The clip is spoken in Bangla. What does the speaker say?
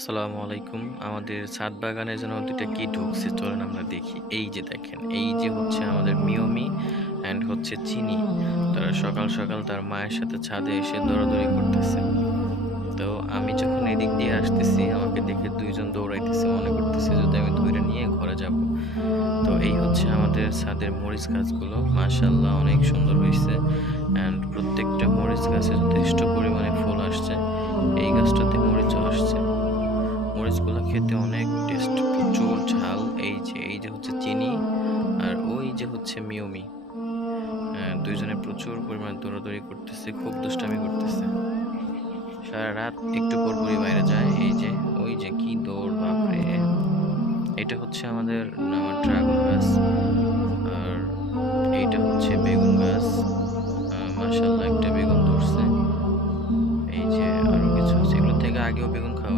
আসসালামু আলাইকুম। আমাদের ছাদ বাগানে যেন ২ টা কি ঢুকছে চলেন আমরা দেখি। এই যে দেখেন, এই যে হচ্ছে আমাদের মিয়মি অ্যান্ড হচ্ছে চিনি। তারা সকাল, সকাল তার মায়ের সাথে ছাদে এসে দৌড়াদৌড়ি করতেছে। তো আমি যখন এদিক দিয়ে আসতেছি আমাকে দেখে ২ জন দৌড়াইতেছে। মনে করতেছে যদি আমি ধইরা নিয়ে ঘরে যাবো। তো এই হচ্ছে আমাদের ছাদের মরিচ গাছগুলো। মাশাআল্লাহ অনেক সুন্দর হইছে অ্যান্ড প্রত্যেকটা মরিচ গাছে যথেষ্ট পরিমাণে ফুল আসছে। এই গাছটাতে মরিচও আসছে। মরিচগুলা খেতে অনেক টেস্ট, প্রচুর ঝাল। এই যে হচ্ছে চিনি আর ওই যে হচ্ছে মিয়মি। ২ জনে প্রচুর পরিমাণে দৌড়াদৌড়ি করতেছে, খুব দুষ্টামি করতেছে। সারারাত একটু পরপরই বাইরে যায়। এই